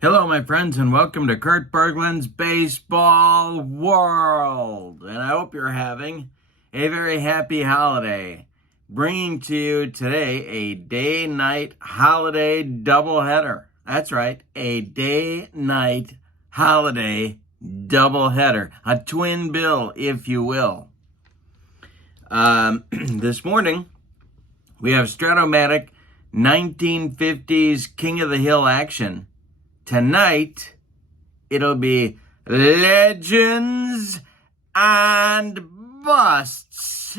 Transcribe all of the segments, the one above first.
Hello, my friends, and welcome to Kurt Berglund's Baseball World. And I hope you're having a very happy holiday. Bringing to you today a day-night holiday doubleheader. That's right, a day-night holiday doubleheader. A twin bill, if you will. This morning, we have Strat 1950s King of the Hill action. Tonight, it'll be Legends and Busts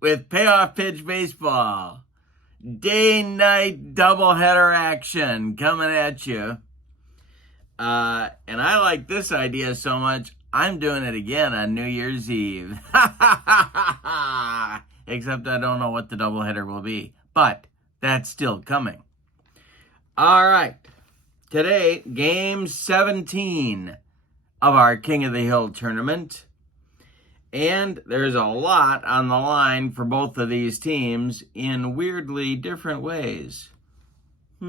with Payoff Pitch Baseball. Day-night doubleheader action coming at you. And I like this idea so much, I'm doing it again on New Year's Eve. Except I don't know what the doubleheader will be. But that's still coming. All right. Today, Game 17 of our King of the Hill tournament. And there's a lot on the line for both of these teams in weirdly different ways. We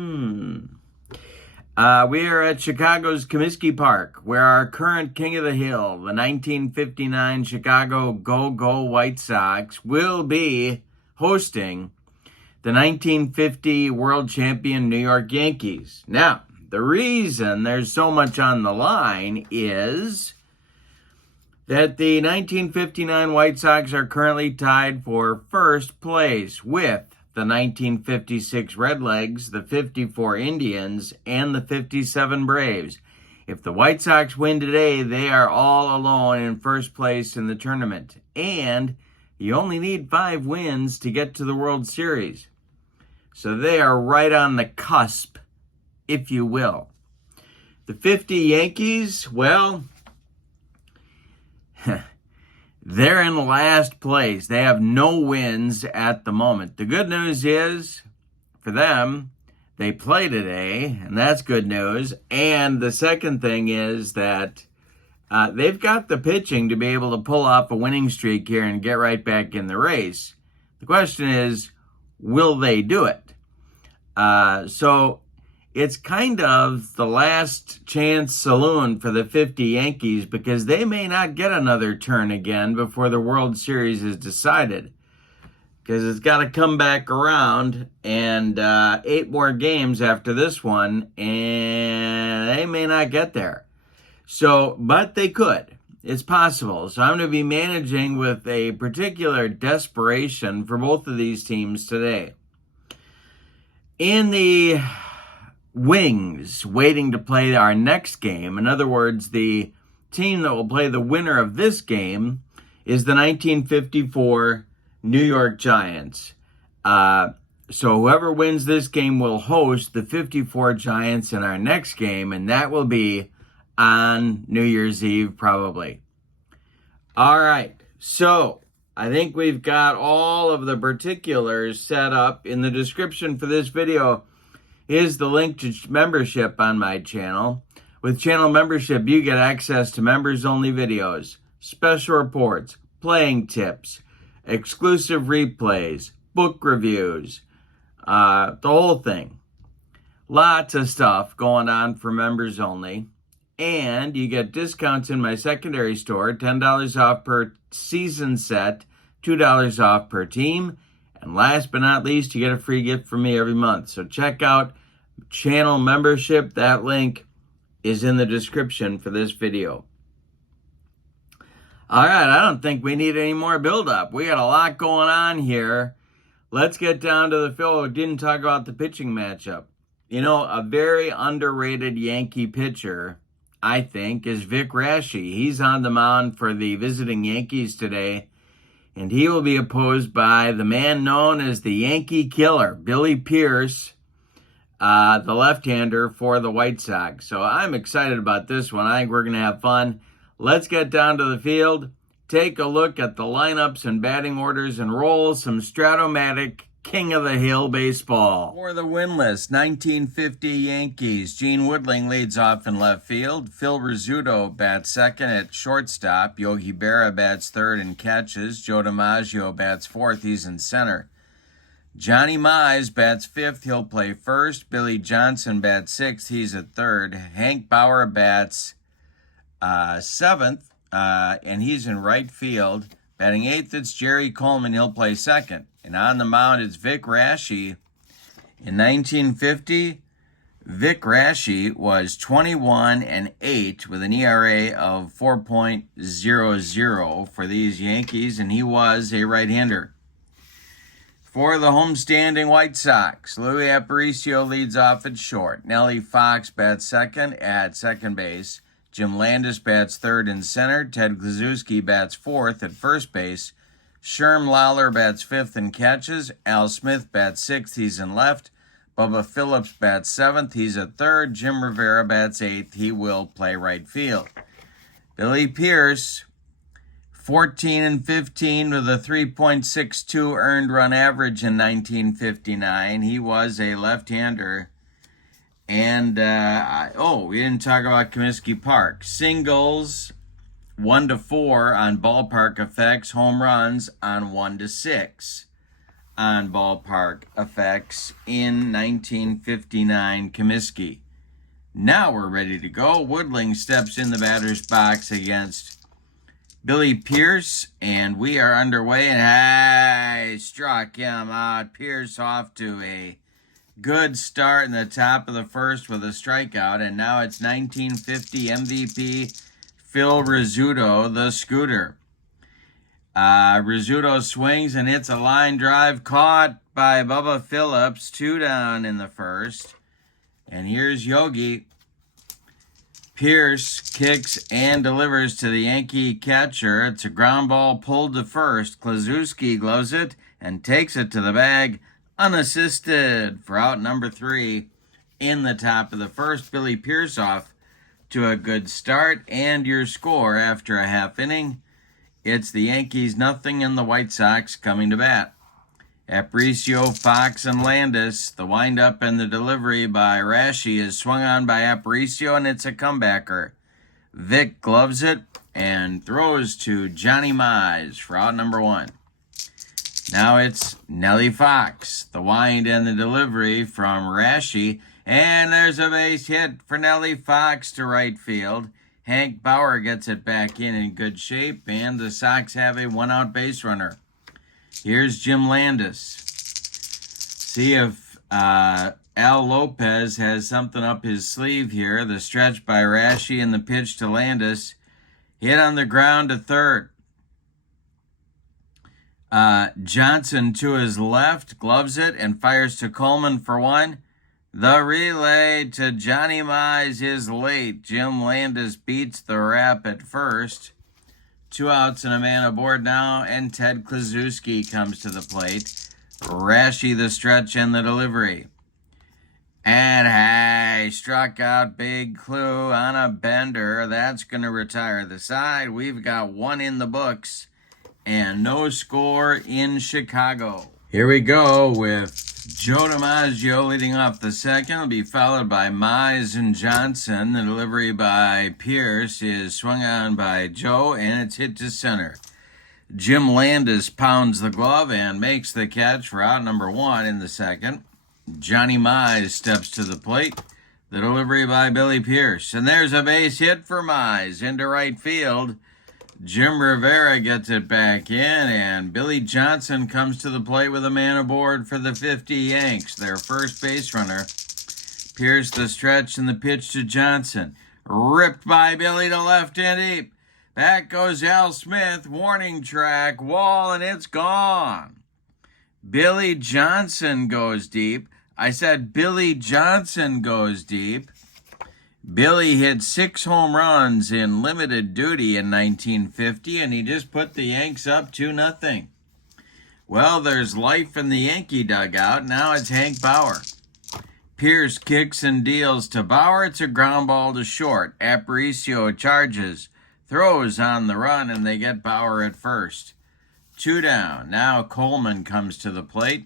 are at Chicago's Comiskey Park, where our current King of the Hill, the 1959 Chicago Go-Go White Sox, will be hosting the 1950 World Champion New York Yankees. Now, the reason there's so much on the line is that the 1959 White Sox are currently tied for first place with the 1956 Redlegs, the 54 Indians, and the 57 Braves. If the White Sox win today, they are all alone in first place in the tournament. And you only need 5 wins to get to the World Series. So they are right on the cusp, if you will. The 50 Yankees, well, they're in last place. They have no wins at the moment. The good news is, for them, they play today, and that's good news. And the second thing is that they've got the pitching to be able to pull off a winning streak here and get right back in the race. The question is, will they do it? So it's kind of the last chance saloon for the 50 Yankees because they may not get another turn again before the World Series is decided. Because it's got to come back around and 8 more games after this one, and they may not get there. So, but they could. It's possible. So I'm going to be managing with a particular desperation for both of these teams today. In the wings, waiting to play our next game, in other words, the team that will play the winner of this game is the 1954 New York Giants. So whoever wins this game will host the 54 Giants in our next game, and that will be on New Year's Eve, probably. All right, so I think we've got all of the particulars set up. In the description for this video is the link to membership on my channel. With channel membership, you get access to members-only videos, special reports, playing tips, exclusive replays, book reviews, the whole thing. Lots of stuff going on for members only. And you get discounts in my secondary store, $10 off per season set, $2 off per team. And last but not least, you get a free gift from me every month. So check out channel membership. That link is in the description for this video. All right, I don't think we need any more build-up. We got a lot going on here. Let's get down to the field. We didn't talk about the pitching matchup. You know, a very underrated Yankee pitcher, I think, is Vic Raschi. He's on the mound for the visiting Yankees today, and he will be opposed by the man known as the Yankee Killer, Billy Pierce, the left-hander for the White Sox. So I'm excited about this one. I think we're going to have fun. Let's get down to the field, take a look at the lineups and batting orders, and roll some Strat King of the Hill baseball. For the winless 1950 Yankees, Gene Woodling leads off in left field. Phil Rizzuto bats second at shortstop. Yogi Berra bats third and catches. Joe DiMaggio bats fourth. He's in center. Johnny Mize bats fifth. He'll play first. Billy Johnson bats sixth. He's at third. Hank Bauer bats seventh, and he's in right field. Batting eighth, it's Jerry Coleman. He'll play second. And on the mound, it's Vic Raschi. In 1950, Vic Raschi was 21-8 with an ERA of 4.00 for these Yankees, and he was a right-hander. For the homestanding White Sox, Louis Aparicio leads off at short. Nellie Fox bats second at second base. Jim Landis bats third in center. Ted Kluszewski bats fourth at first base. Sherm Lawler bats fifth and catches. Al Smith bats sixth. He's in left. Bubba Phillips bats seventh. He's at third. Jim Rivera bats eighth. He will play right field. Billy Pierce, 14-15 with a 3.62 earned run average in 1959. He was a left-hander. And, we didn't talk about Comiskey Park. Singles, 1-4 on ballpark effects. Home runs on 1-6 on ballpark effects in 1959 Comiskey. Now we're ready to go. Woodling steps in the batter's box against Billy Pierce, and we are underway. And struck him out. Pierce off to a good start in the top of the first with a strikeout, and now it's 1950 MVP Phil Rizzuto, the Scooter. Rizzuto swings and hits a line drive caught by Bubba Phillips. 2 down in the first. And here's Yogi. Pierce kicks and delivers to the Yankee catcher. It's a ground ball pulled to first. Kluszewski gloves it and takes it to the bag unassisted for out number 3 in the top of the first. Billy Pierce off to a good start. And your score after a half inning, it's the Yankees 0 and the White Sox coming to bat. Aparicio, Fox, and Landis. The windup and the delivery by Raschi is swung on by Aparicio, and it's a comebacker. Vic gloves it and throws to Johnny Mize for out number 1. Now it's Nellie Fox. The wind and the delivery from Raschi, and there's a base hit for Nellie Fox to right field. Hank Bauer gets it back in good shape, and the Sox have a 1-out base runner. Here's Jim Landis. See if Al Lopez has something up his sleeve here. The stretch by Raschi and the pitch to Landis. Hit on the ground to third. Johnson to his left, gloves it, and fires to Coleman for 1. The relay to Johnny Mize is late. Jim Landis beats the rap at first. 2 outs and a man aboard now, and Ted Kluszewski comes to the plate. Raschi the stretch and the delivery. And struck out Big Clue on a bender. That's going to retire the side. We've got 1 in the books and no score in Chicago. Here we go with Joe DiMaggio leading off the second. Will be followed by Mize and Johnson. The delivery by Pierce is swung on by Joe, and it's hit to center. Jim Landis pounds the glove and makes the catch for out number 1 in the second. Johnny Mize steps to the plate. The delivery by Billy Pierce. And there's a base hit for Mize into right field. Jim Rivera gets it back in, and Billy Johnson comes to the plate with a man aboard for the 50 Yanks, their first base runner. Pierce the stretch and the pitch to Johnson. Ripped by Billy to left and deep. Back goes Al Smith, warning track, wall, and it's gone. Billy Johnson goes deep. I said Billy Johnson goes deep. Billy hit 6 home runs in limited duty in 1950, and he just put the Yanks up 2-0. Well, there's life in the Yankee dugout. Now it's Hank Bauer. Pierce kicks and deals to Bauer. It's a ground ball to short. Aparicio charges, throws on the run, and they get Bauer at first. 2 down. Now Coleman comes to the plate.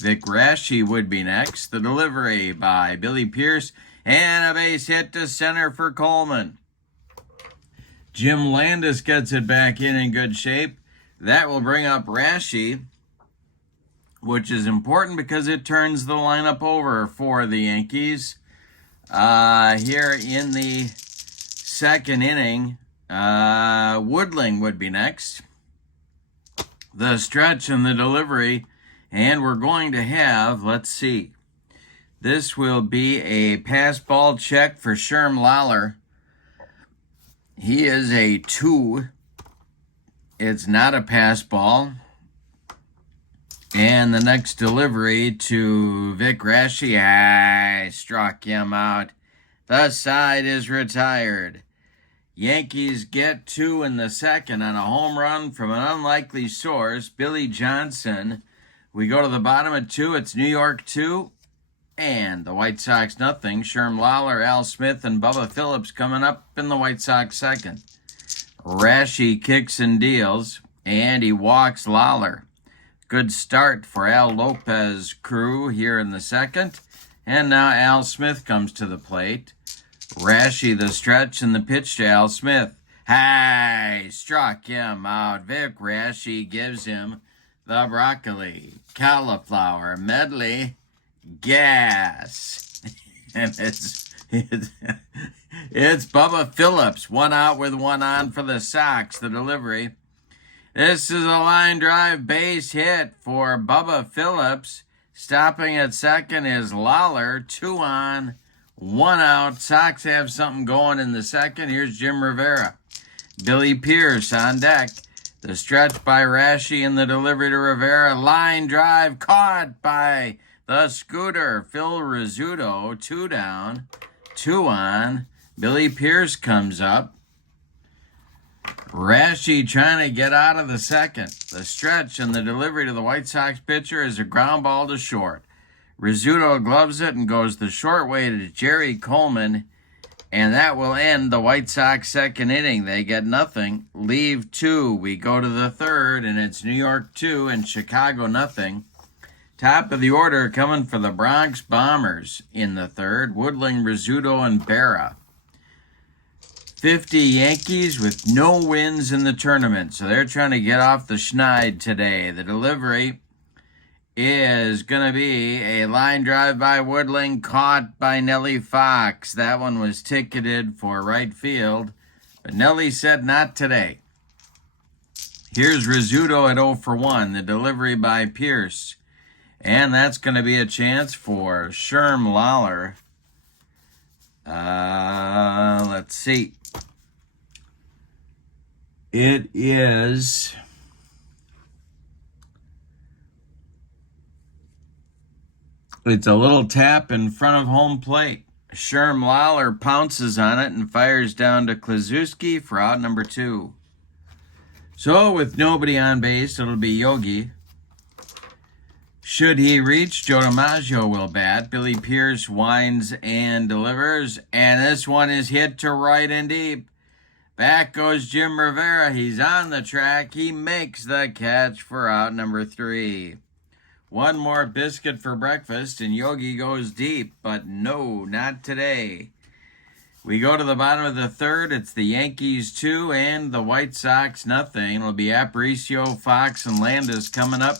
Vic Raschi would be next. The delivery by Billy Pierce, and a base hit to center for Coleman. Jim Landis gets it back in good shape. That will bring up Raschi. which is important because it turns the lineup over for the Yankees. Here in the second inning, Woodling would be next. The stretch and the delivery, and we're going to have, let's see, this will be a pass ball check for Sherm Lawler. He is a 2. It's not a pass ball. And the next delivery to Vic Raschi. I struck him out. The side is retired. Yankees get 2 in the second on a home run from an unlikely source, Billy Johnson. We go to the bottom of 2. It's New York 2 and the White Sox nothing. Sherm Lawler, Al Smith, and Bubba Phillips coming up in the White Sox second. Raschi kicks and deals, and he walks Lawler. Good start for Al Lopez crew here in the second. And now Al Smith comes to the plate. Raschi the stretch and the pitch to Al Smith. Hey, struck him out. Vic Raschi gives him the broccoli, cauliflower, medley, gas. And it's Bubba Phillips. 1 out with 1 on for the Sox. The delivery. This is a line drive base hit for Bubba Phillips. Stopping at second is Lawler. 2 on, 1 out. Sox have something going in the second. Here's Jim Rivera. Billy Pierce on deck. The stretch by Raschi and the delivery to Rivera. Line drive caught by the scooter. Phil Rizzuto. 2 down, 2 on. Billy Pierce comes up. Raschi trying to get out of the second. The stretch and the delivery to the White Sox pitcher is a ground ball to short. Rizzuto gloves it and goes the short way to Jerry Coleman, and that will end the White Sox second inning. They get nothing. Leave 2. We go to the third, and it's New York 2 and Chicago nothing. Top of the order coming for the Bronx Bombers in the third. Woodling, Rizzuto, and Berra. 50 Yankees with no wins in the tournament, so they're trying to get off the schneid today. The delivery is going to be a line drive by Woodling, caught by Nellie Fox. That one was ticketed for right field, but Nellie said not today. Here's Rizzuto at 0 for 1. The delivery by Pierce, and that's going to be a chance for Sherm Lawler. Let's see. It's a little tap in front of home plate. Sherm Lawler pounces on it and fires down to Kluszewski for out number 2. So with nobody on base, it'll be Yogi. Should he reach, Joe DiMaggio will bat. Billy Pierce winds and delivers, and this one is hit to right and deep. Back goes Jim Rivera. He's on the track. He makes the catch for out number 3. One more biscuit for breakfast, and Yogi goes deep, but no, not today. We go to the bottom of the third. It's the Yankees 2 and the White Sox nothing. It'll be Aparicio, Fox, and Landis coming up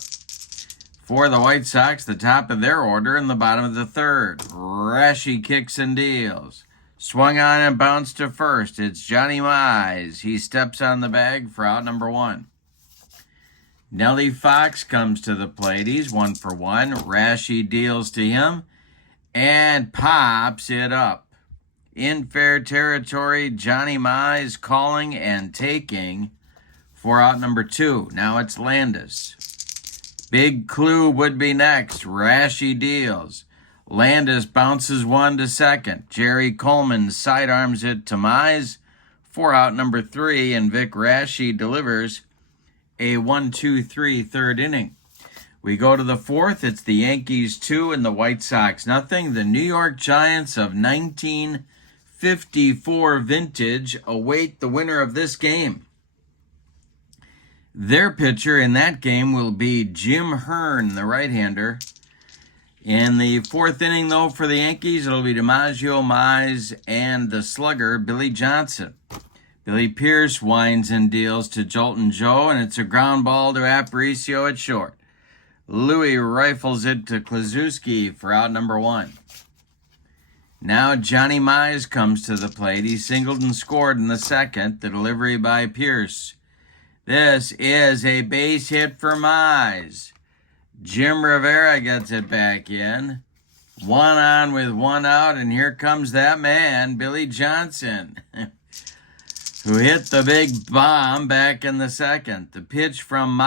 for the White Sox, the top of their order in the bottom of the third. Raschi kicks and deals. Swung on and bounced to first. It's Johnny Mize. He steps on the bag for out number 1. Nellie Fox comes to the plate. He's 1 for 1. Raschi deals to him and pops it up. In fair territory, Johnny Mize calling and taking for out number 2. Now it's Landis. Big Clue would be next. Raschi deals. Landis bounces 1 to second. Jerry Coleman sidearms it to Mize for out number 3, and Vic Raschi delivers a 1-2-3 third inning. We go to the fourth. It's the Yankees 2 and the White Sox nothing. The New York Giants of 1954 vintage await the winner of this game. Their pitcher in that game will be Jim Hearn, the right-hander. In the fourth inning, though, for the Yankees, it'll be DiMaggio, Mize, and the slugger, Billy Johnson. Billy Pierce winds and deals to Jolton Joe, and it's a ground ball to Aparicio at short. Louis rifles it to Kluszewski for out number 1. Now Johnny Mize comes to the plate. He singled and scored in the second. The delivery by Pierce. This is a base hit for Mize. Jim Rivera gets it back in. 1 on with 1 out, and here comes that man, Billy Johnson, who hit the big bomb back in the second. The pitch from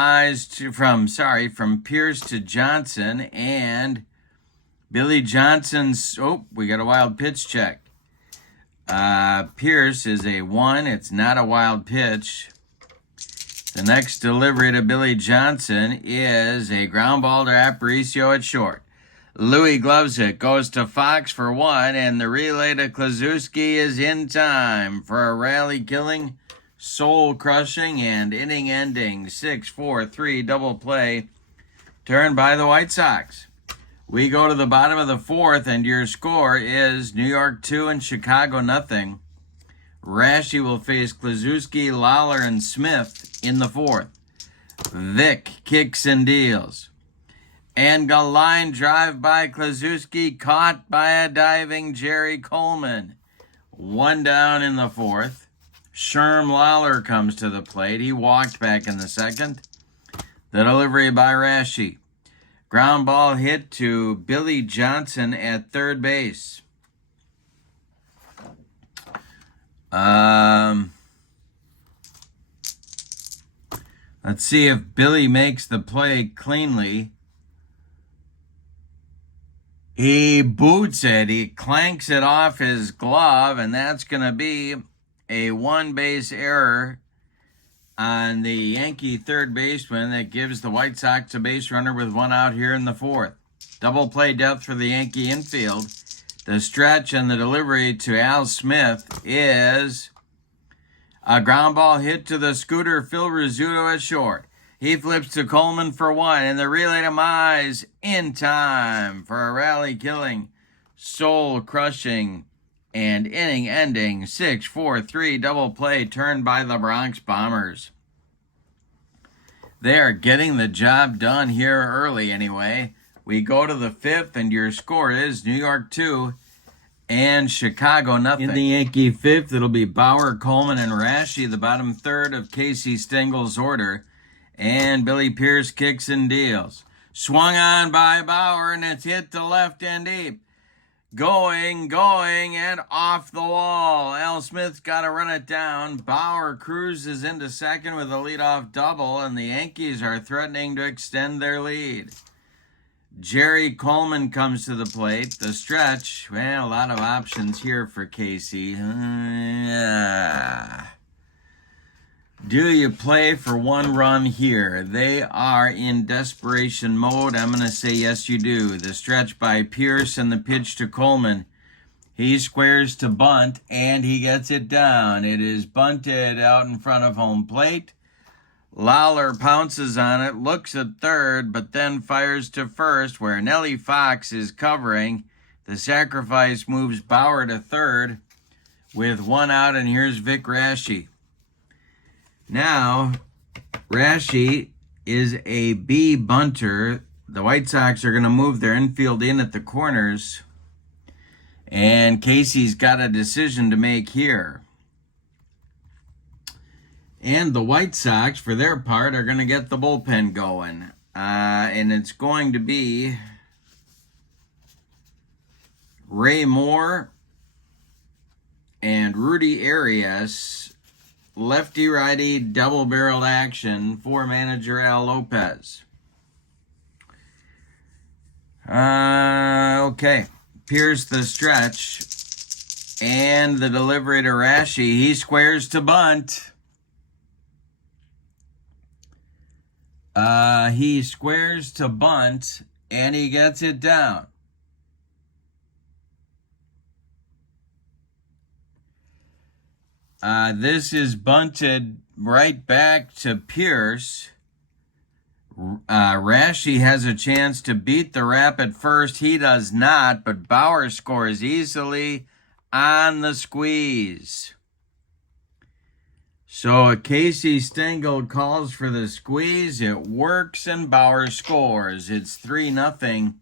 Pierce to Johnson, and Billy Johnson's, we got a wild pitch check. Pierce is a 1. It's not a wild pitch. The next delivery to Billy Johnson is a ground ball to Aparicio at short. Louis gloves it, goes to Fox for 1, and the relay to Kluszewski is in time for a rally-killing, soul-crushing, and inning-ending 6-4-3 double play turned by the White Sox. We go to the bottom of the 4th, and your score is New York 2 and Chicago nothing. Rashi will face Kluszewski, Lawler, and Smith in the 4th. Vick kicks and deals. And a line drive by Kluszewski, caught by a diving Jerry Coleman. 1 down in the 4th. Sherm Lawler comes to the plate. He walked back in the second. The delivery by Rashi. Ground ball hit to Billy Johnson at third base. Let's see if Billy makes the play cleanly. He boots it. He clanks it off his glove, and that's going to be a 1-base error on the Yankee third baseman that gives the White Sox a base runner with 1 out here in the 4th. Double play depth for the Yankee infield. The stretch and the delivery to Al Smith is a ground ball hit to the scooter Phil Rizzuto at short. He flips to Coleman for 1, and the relay to Mize in time for a rally-killing, soul-crushing, and inning-ending 6-4-3 double play turned by the Bronx Bombers. They are getting the job done here early anyway. We go to the 5th, and your score is New York 2 and Chicago nothing. In the Yankee 5th, it'll be Bauer, Coleman, and Rashi, the bottom third of Casey Stengel's order. And Billy Pierce kicks and deals. Swung on by Bauer, and it's hit to left and deep. Going, and off the wall. Al Smith's got to run it down. Bauer cruises into second with a leadoff double, and the Yankees are threatening to extend their lead. Jerry Coleman comes to the plate. The stretch, well, a lot of options here for Casey. Do you play for 1 run here? They are in desperation mode. I'm going to say yes, you do. The stretch by Pierce and the pitch to Coleman. He squares to bunt, and he gets it down. It is bunted out in front of home plate. Lawler pounces on it, looks at third, but then fires to first, where Nellie Fox is covering. The sacrifice moves Bauer to third with 1 out, and here's Vic Rashi. Now, Rashi is a B bunter. The White Sox are going to move their infield in at the corners. And Casey's got a decision to make here. And the White Sox, for their part, are going to get the bullpen going. And it's going to be Ray Moore and Rudy Arias. Lefty-righty double-barreled action for manager Al Lopez. Okay. Pierce the stretch. And the delivery to Rashi. He squares to bunt. He squares to bunt, and he gets it down. This is bunted right back to Pierce. Rashi has a chance to beat the rap at first. He does not, but Bauer scores easily on the squeeze. So Casey Stengel calls for the squeeze. It works, and Bauer scores. It's 3-0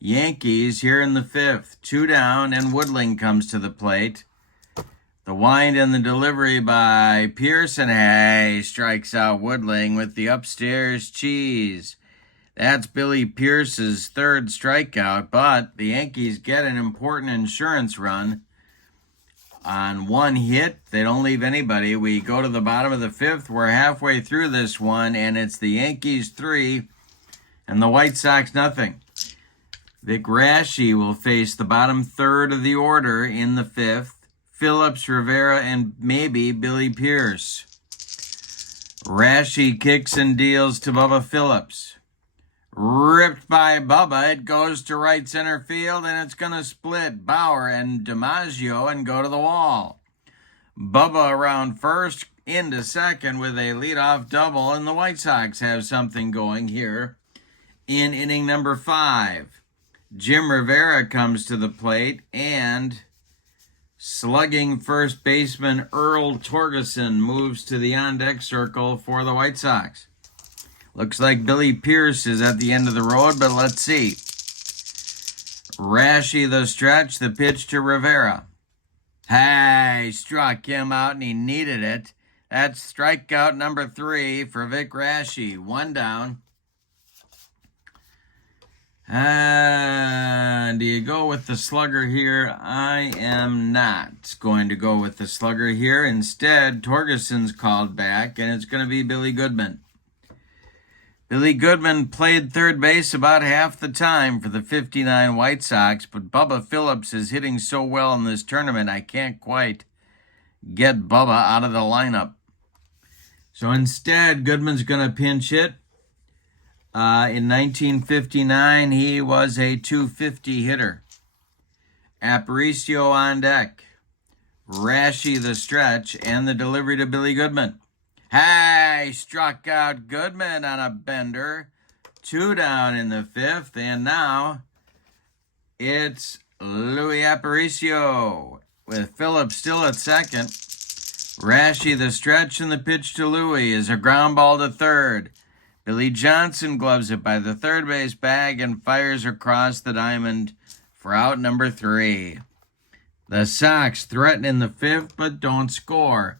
Yankees here in the fifth. 2 down, and Woodling comes to the plate. The wind and the delivery by Pearson. Hey, strikes out Woodling with the upstairs cheese. That's Billy Pierce's third strikeout, but the Yankees get an important insurance run on one hit. They don't leave anybody. We go to the bottom of the fifth. We're halfway through this one, and it's the Yankees 3 and the White Sox nothing. Vic Raschi will face the bottom third of the order in the fifth. Phillips, Rivera, and maybe Billy Pierce. Raschi kicks and deals to Bubba Phillips. Ripped by Bubba. It goes to right center field, and it's going to split Bauer and DiMaggio and go to the wall. Bubba around first, into second with a leadoff double, and the White Sox have something going here in inning number 5. Jim Rivera comes to the plate, and slugging first baseman Earl Torgeson moves to the on-deck circle for the White Sox. Looks like Billy Pierce is at the end of the road, but let's see. Raschi the stretch, the pitch to Rivera. Hey, struck him out, and he needed it. That's strikeout number 3 for Vic Raschi. 1 down. Do you go with the slugger here? I am not going to go with the slugger here. Instead, Torgeson's called back, and it's going to be Billy Goodman. Billy Goodman played third base about half the time for the 59 White Sox, but Bubba Phillips is hitting so well in this tournament, I can't quite get Bubba out of the lineup. So instead, Goodman's going to pinch hit. In 1959, he was a .250 hitter. Aparicio on deck. Raschi the stretch, and the delivery to Billy Goodman. Hey, struck out Goodman on a bender. 2 down in the fifth, and now it's Louis Aparicio with Phillips still at second. Raschi the stretch, and the pitch to Louis is a ground ball to third. Billy Johnson gloves it by the third base bag and fires across the diamond for out number 3. The Sox threaten in the fifth but don't score.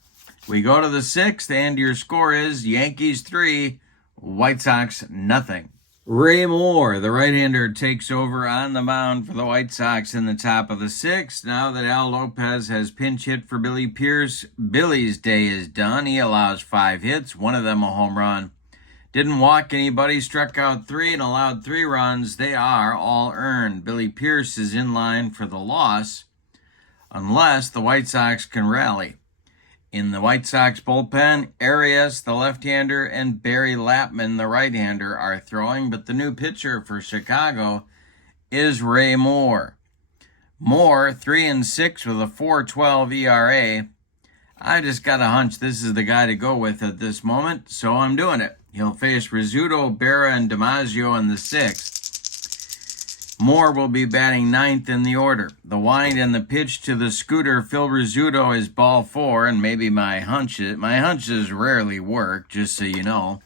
We go to the sixth, and your score is Yankees 3, White Sox nothing. Ray Moore, the right-hander, takes over on the mound for the White Sox in the top of the sixth. Now that Al Lopez has pinch hit for Billy Pierce, Billy's day is done. He allows 5 hits, one of them a home run. Didn't walk anybody, struck out 3, and allowed 3 runs. They are all earned. Billy Pierce is in line for the loss unless the White Sox can rally. In the White Sox bullpen, Arias, the left-hander, and Barry Lapman, the right-hander, are throwing, but the new pitcher for Chicago is Ray Moore. Moore, 3-6 with a 4.12 ERA. I just got a hunch this is the guy to go with at this moment, so I'm doing it. He'll face Rizzuto, Berra, and DiMaggio in the sixth. Moore will be batting 9th in the order. The wind and the pitch to the scooter, Phil Rizzuto, is ball 4, and maybe my hunches rarely work, just so you know.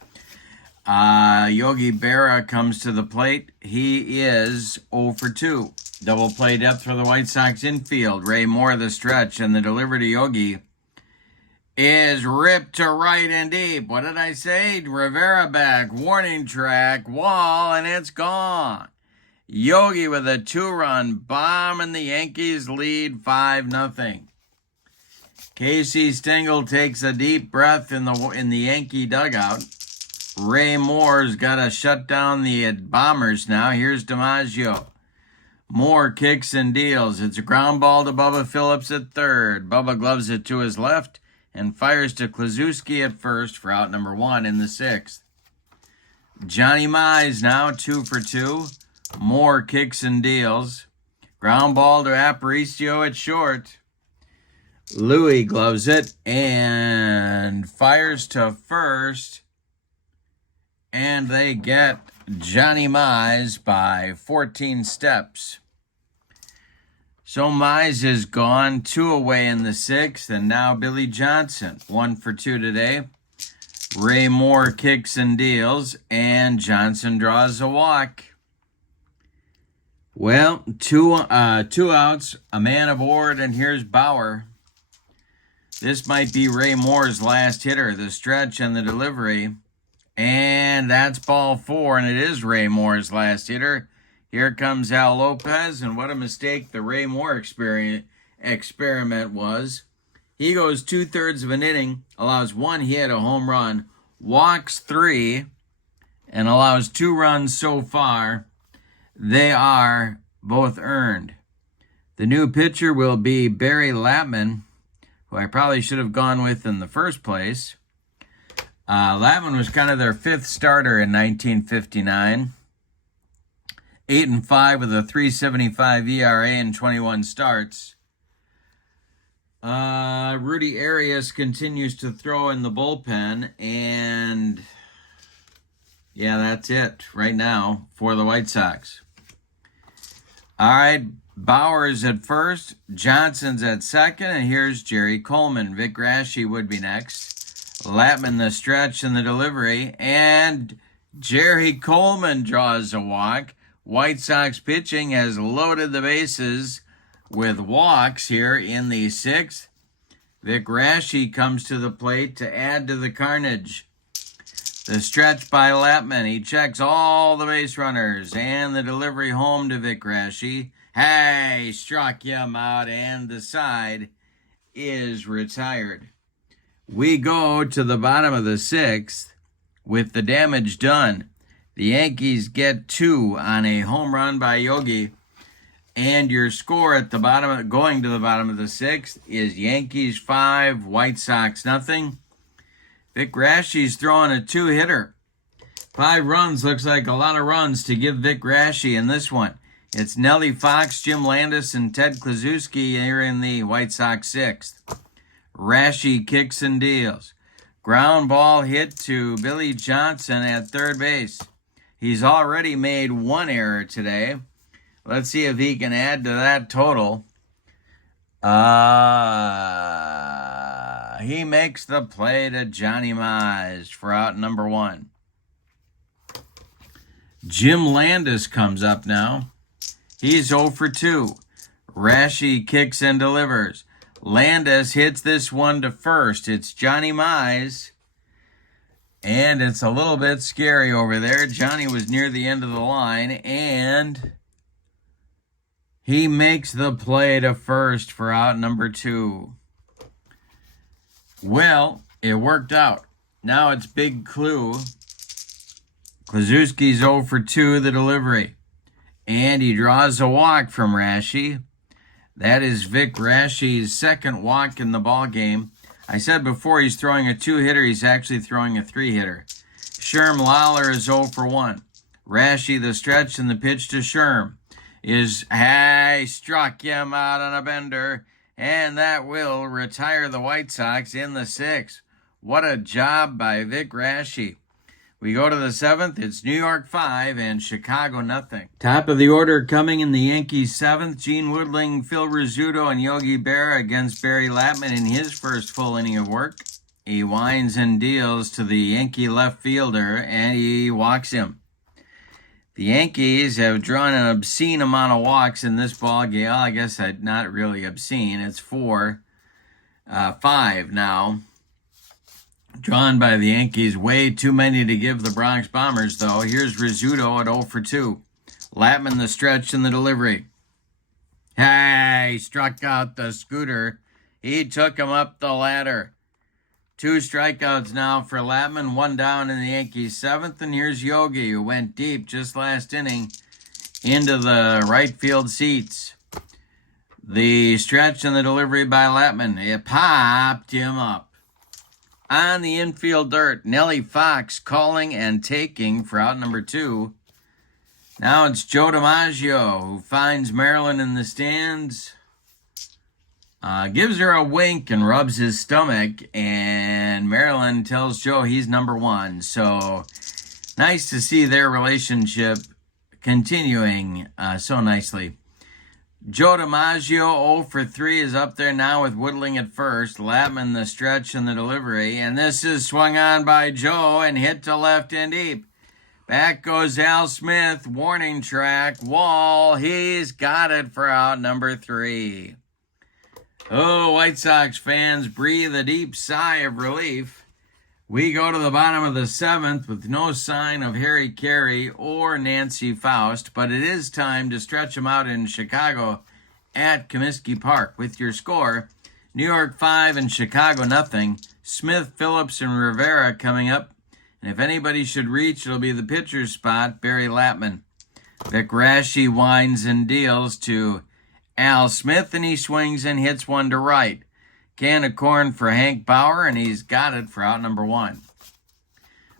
Yogi Berra comes to the plate. He is 0 for 2. Double play depth for the White Sox infield. Ray Moore the stretch, and the delivery to Yogi is ripped to right and deep. What did I say? Rivera back, warning track, wall, and it's gone. Yogi with a 2-run bomb, and the Yankees lead 5-0. Casey Stengel takes a deep breath in the Yankee dugout. Ray Moore's got to shut down the Bombers now. Here's DiMaggio. Moore kicks and deals. It's a ground ball to Bubba Phillips at third. Bubba gloves it to his left and fires to Kluszewski at first for out number 1 in the sixth. Johnny Mize now 2 for 2. Moore kicks and deals. Ground ball to Aparicio at short. Louis gloves it and fires to first. And they get Johnny Mize by 14 steps. So Mize is gone, 2 away in the 6th, and now Billy Johnson, 1 for 2 today. Ray Moore kicks and deals, and Johnson draws a walk. Well, two outs, a man aboard, and here's Bauer. This might be Ray Moore's last hitter, the stretch and the delivery. And that's ball 4, and it is Ray Moore's last hitter. Here comes Al Lopez, and what a mistake the Ray Moore experiment was. He goes 2/3 of an inning, allows 1 hit, a home run, walks 3, and allows 2 runs so far. They are both earned. The new pitcher will be Barry Lapman, who I probably should have gone with in the first place. Lapman was kind of their 5th starter in 1959. 8-5 with a 3.75 ERA and 21 starts. Rudy Arias continues to throw in the bullpen, and yeah, that's it right now for the White Sox. All right, Bauer's at first, Johnson's at second, and here's Jerry Coleman. Vic Grashy would be next. Lapman the stretch and the delivery, and Jerry Coleman draws a walk. White Sox pitching has loaded the bases with walks here in the 6th. Vic Grashy comes to the plate to add to the carnage. The stretch by Lapman. He checks all the base runners, and the delivery home to Vic Grashy. Hey, struck him out, and the side is retired. We go to the bottom of the 6th with the damage done. The Yankees get 2 on a home run by Yogi. And your score at the bottom, going to the bottom of the 6th, is Yankees 5, White Sox nothing. Vic Grashy's throwing a 2-hitter. 5 runs looks like a lot of runs to give Vic Grashy in this one. It's Nellie Fox, Jim Landis, and Ted Kluszewski here in the White Sox 6th. Grashy kicks and deals. Ground ball hit to Billy Johnson at third base. He's already made 1 error today. Let's see if he can add to that total. He makes the play to Johnny Mize for out number 1. Jim Landis comes up now. He's 0 for 2. Grashy kicks and delivers. Landis hits this one to first. It's Johnny Mize. And it's a little bit scary over there. Johnny was near the end of the line, and he makes the play to first for out number 2. Well, it worked out. Now it's Big Clue. Kluszewski's 0 for 2, the delivery. And he draws a walk from Grashy. That is Vic Grashy's 2nd walk in the ball game. I said before he's throwing a 2-hitter. He's actually throwing a 3-hitter. Sherm Lawler is 0 for 1. Grashy the stretch, and the pitch to Sherm is, struck him out on a bender, and that will retire the White Sox in the 6th. What a job by Vic Grashy. We go to the 7th. It's New York 5 and Chicago nothing. Top of the order coming in the Yankees 7th. Gene Woodling, Phil Rizzuto, and Yogi Berra against Barry Lapman in his first full inning of work. He winds and deals to the Yankee left fielder, and he walks him. The Yankees have drawn an obscene amount of walks in this ball game. Well, I guess not really obscene. It's 5 now. Drawn by the Yankees. Way too many to give the Bronx Bombers, though. Here's Rizzuto at 0 for 2. Lapman the stretch and the delivery. Hey, struck out the scooter. He took him up the ladder. 2 strikeouts now for Lapman, 1 down in the Yankees 7th. And here's Yogi, who went deep just last inning into the right field seats. The stretch and the delivery by Lapman. It popped him up. On the infield dirt, Nellie Fox calling and taking for out number 2. Now it's Joe DiMaggio, who finds Marilyn in the stands, gives her a wink and rubs his stomach, and Marilyn tells Joe he's number 1. So nice to see their relationship continuing so nicely. Joe DiMaggio 0 for 3 is up there now with Woodling at first. Latman the stretch and the delivery. And this is swung on by Joe and hit to left and deep. Back goes Al Smith. Warning track. Wall. He's got it for out number 3. Oh, White Sox fans breathe a deep sigh of relief. We go to the bottom of the 7th with no sign of Harry Carey or Nancy Faust, but it is time to stretch them out in Chicago at Comiskey Park with your score. New York 5 and Chicago nothing. Smith, Phillips, and Rivera coming up. And if anybody should reach, it'll be the pitcher's spot, Barry Latman. Vic Raschi winds and deals to Al Smith, and he swings and hits one to right. Can of corn for Hank Bauer, and he's got it for out number 1.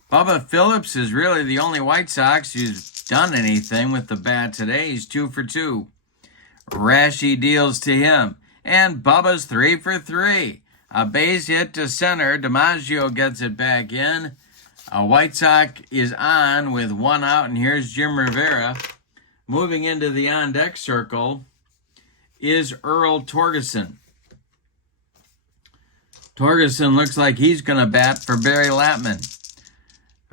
Bubba Phillips is really the only White Sox who's done anything with the bat today. He's 2 for 2. Raschi deals to him, and Bubba's 3 for 3. A base hit to center. DiMaggio gets it back in. A White Sox is on with 1 out, and here's Jim Rivera. Moving into the on-deck circle is Earl Torgeson. Torgeson looks like he's going to bat for Barry Latman.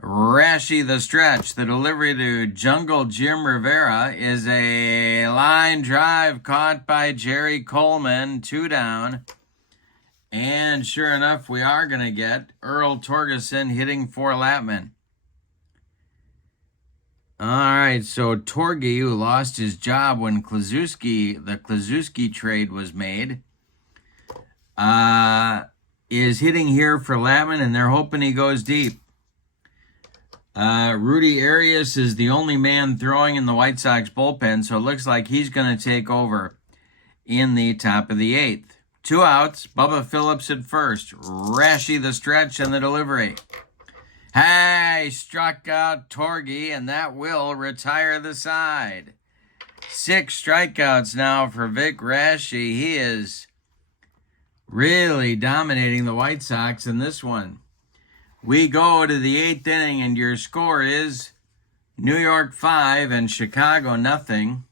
Raschi the stretch. The delivery to Jungle Jim Rivera is a line drive caught by Jerry Coleman. 2 down. And sure enough, we are going to get Earl Torgeson hitting for Latman. All right, so Torgy, who lost his job when the Kluszewski trade was made, is hitting here for Latman, and they're hoping he goes deep. Rudy Arias is the only man throwing in the White Sox bullpen, so it looks like he's going to take over in the top of the 8th. 2 outs, Bubba Phillips at first. Raschi the stretch and the delivery. Hey, struck out Torgy, and that will retire the side. 6 strikeouts now for Vic Raschi. He is really dominating the White Sox in this one. We go to the 8th inning, and your score is New York 5 and Chicago nothing.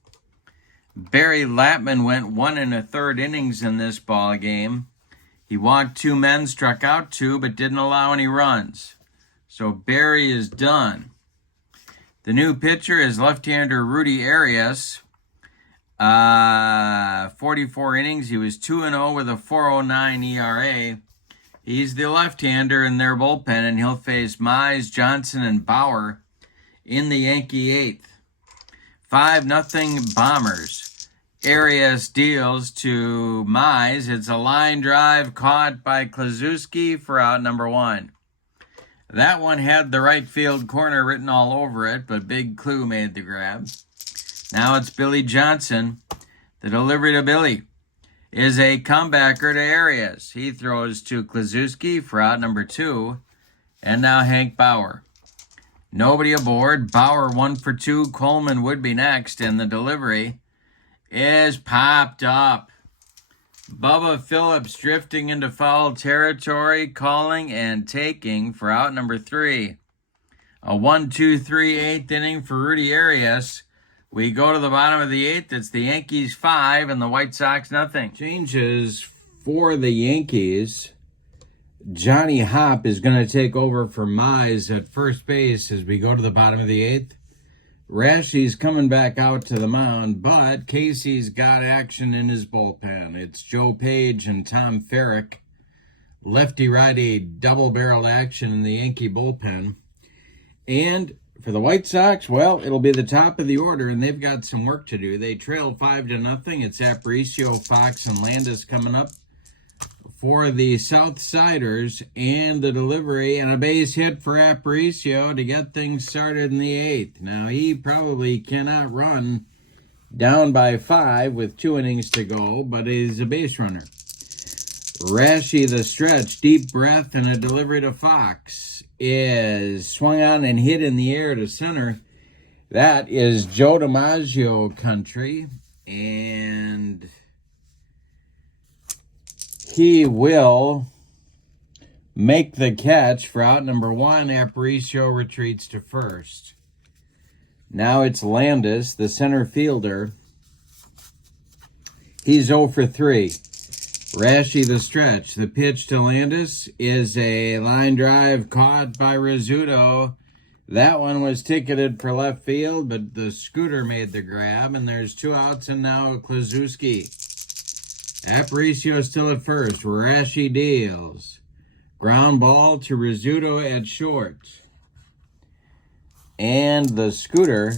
Barry Latman went 1 1/3 innings in this ball game. He walked 2 men, struck out 2, but didn't allow any runs. So Barry is done. The new pitcher is left-hander Rudy Arias. 44 innings. He was 2-0 with a 4.09 ERA. He's the left-hander in their bullpen, and he'll face Mize, Johnson, and Bauer in the Yankee 8th. 5-0 Bombers. Arias deals to Mize. It's a line drive caught by Kluszewski for out number 1. That one had the right field corner written all over it, but Big Clue made the grab. Now it's Billy Johnson. The delivery to Billy is a comebacker to Arias. He throws to Kluszewski for out number 2. And now Hank Bauer. Nobody aboard. Bauer 1 for 2. Coleman would be next. And the delivery is popped up. Bubba Phillips drifting into foul territory, calling and taking for out number 3. A 1-2-3 8th inning for Rudy Arias. We go to the bottom of the 8th. It's the Yankees 5 and the White Sox nothing. Changes for the Yankees. Johnny Hopp is going to take over for Mize at first base as we go to the bottom of the 8th. Raschi's coming back out to the mound, but Casey's got action in his bullpen. It's Joe Page and Tom Ferrick. Lefty-righty double-barrel action in the Yankee bullpen. And for the White Sox, well, it'll be the top of the order, and they've got some work to do. They trailed 5-0. It's Aparicio, Fox, and Landis coming up for the Southsiders, and the delivery and a base hit for Aparicio to get things started in the 8th. Now, he probably cannot run down by 5 with 2 innings to go, but he's a base runner. Raschi the stretch, deep breath, and a delivery to Fox is swung on and hit in the air to center. That is Joe DiMaggio country, and he will make the catch for out number 1. Aparicio retreats to first. Now it's Landis, the center fielder, He's 0 for 3. Rashi the stretch. The pitch to Landis is a line drive caught by Rizzuto. That one was ticketed for left field, but the scooter made the grab, and there's 2 outs, and now Kluszewski. Aparicio still at first. Rashi deals. Ground ball to Rizzuto at short. And the scooter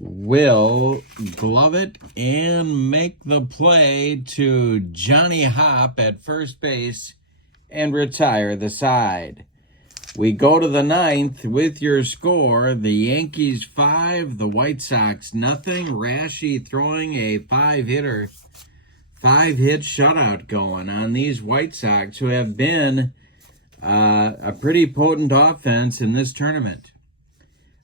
will glove it and make the play to Johnny Hop at first base and retire the side. We go to the 9th with your score. The Yankees 5, the White Sox nothing. Rashi throwing a 5-hitter, 5-hit shutout going on these White Sox, who have been a pretty potent offense in this tournament.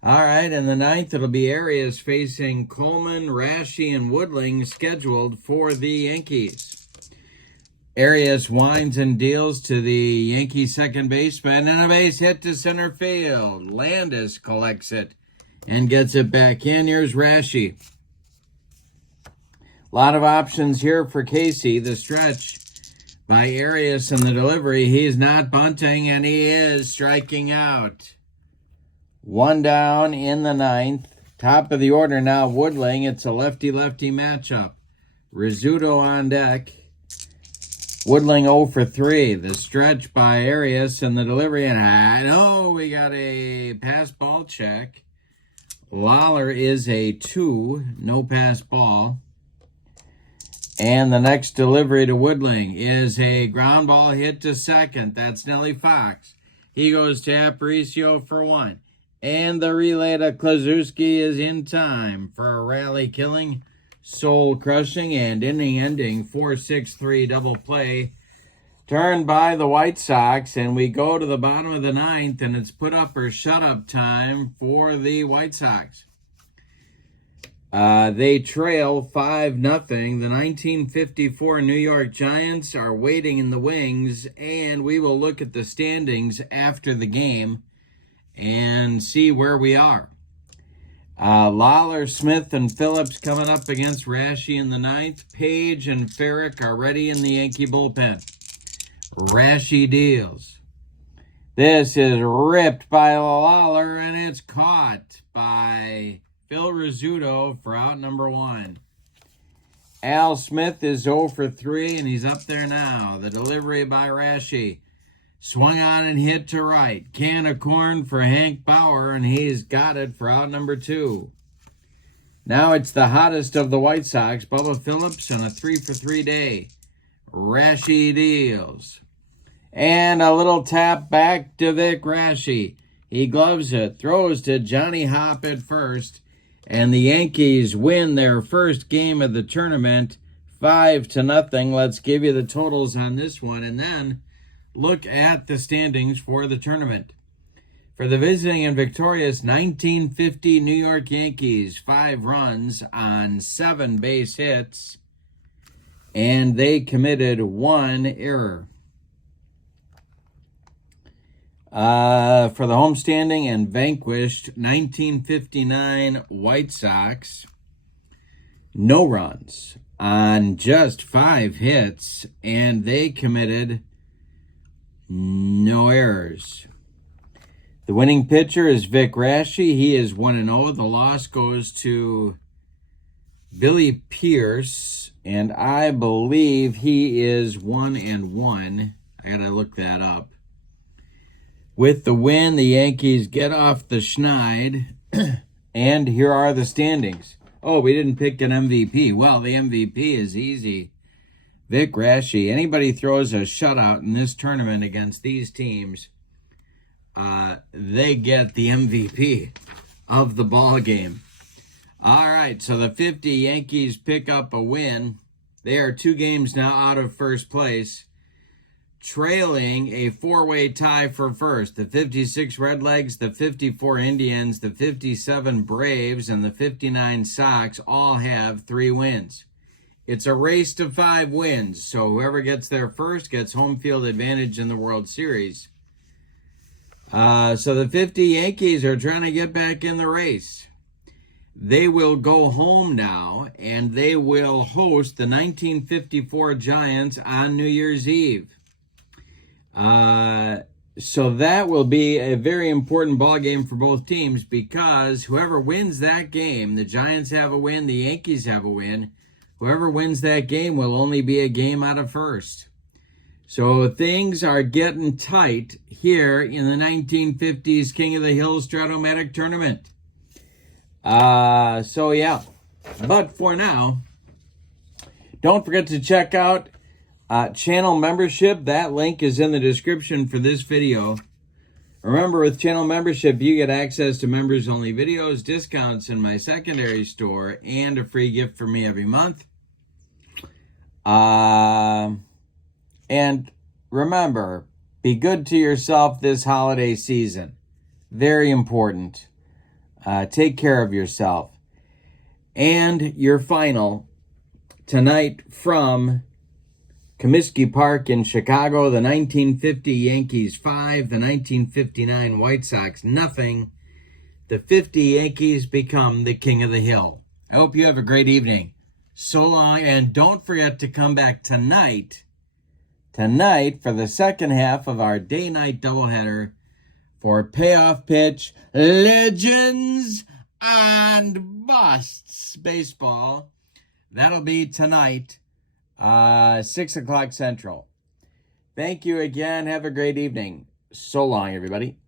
All right, in the 9th, it'll be Arias facing Coleman, Rashi, and Woodling scheduled for the Yankees. Arias winds and deals to the Yankee second baseman, and a base hit to center field. Landis collects it and gets it back in. Here's Rashi. A lot of options here for Casey. The stretch by Arias and the delivery. He's not bunting, and he is striking out. 1 down in the 9th. Top of the order now, Woodling. It's a lefty-lefty matchup. Rizzuto on deck. Woodling 0 for 3. The stretch by Arias and the delivery. And we got a pass ball check. Lawler is a 2. No pass ball. And the next delivery to Woodling is a ground ball hit to second. That's Nelly Fox. He goes to Aparicio for 1. And the relay to Kluszewski is in time for a rally-killing, soul-crushing, and inning-ending 4-6-3 double play turned by the White Sox. And we go to the bottom of the 9th, and it's put-up or shut-up time for the White Sox. They trail 5-0. The 1954 New York Giants are waiting in the wings, and we will look at the standings after the game and see where we are. Lawler, Smith, and Phillips coming up against Rashi in the 9th. Page and Ferrick are ready in the Yankee bullpen. Rashi deals. This is ripped by Lawler, and it's caught by Phil Rizzuto for out number 1. Al Smith is 0 for 3, and he's up there now. The delivery by Rashi. Swung on and hit to right. Can of corn for Hank Bauer, and he's got it for out number 2. Now it's the hottest of the White Sox, Bubba Phillips, on a 3 for 3 day. Rashi deals. And a little tap back to Vic Rashi. He gloves it, throws to Johnny Hop at first, and the Yankees win their first game of the tournament 5-0. Let's give you the totals on this one, and then look at the standings for the tournament. For the visiting and victorious 1950 New York Yankees, 5 runs on 7 base hits, and they committed 1 error. For the homestanding and vanquished 1959 White Sox, no runs on just 5 hits, and they committed no errors. The winning pitcher is Vic Rashi. He is 1-0. The loss goes to Billy Pierce, and I believe he is 1-1. I gotta look that up. With the win, the Yankees get off the schneid, and here are the standings. Oh, we didn't pick an MVP. Well, the MVP is easy. Vic Rashi. Anybody throws a shutout in this tournament against these teams, they get the MVP of the ball game. All right, so the 50 Yankees pick up a win. They are 2 games now out of first place, trailing a 4-way tie for first. The 56 Redlegs, the 54 Indians, the 57 Braves, and the 59 Sox all have 3 wins. It's a race to 5 wins, so whoever gets there first gets home field advantage in the World Series. So the 50 Yankees are trying to get back in the race. they will go home now, and they will host the 1954 Giants on New Year's Eve. So that will be a very important ball game for both teams, because whoever wins that game, the Giants have a win, the Yankees have a win. Whoever wins that game will only be a game out of first. So things are getting tight here in the 1950s King of the Hill Strat-O-Matic tournament. So yeah, but for now, don't forget to check out channel membership. That link is in the description for this video. Remember, with channel membership, you get access to members-only videos, discounts in my secondary store, and a free gift for me every month. And remember, be good to yourself this holiday season. Very important. Take care of yourself. And your final tonight from Comiskey Park in Chicago, the 1950 Yankees 5, the 1959 White Sox nothing. The 50 Yankees become the King of the Hill. I hope you have a great evening. So long, and don't forget to come back tonight for the second half of our day-night doubleheader for Payoff Pitch Legends and Busts Baseball. That'll be tonight, 6 o'clock Central. Thank you again. Have a great evening. So long, everybody.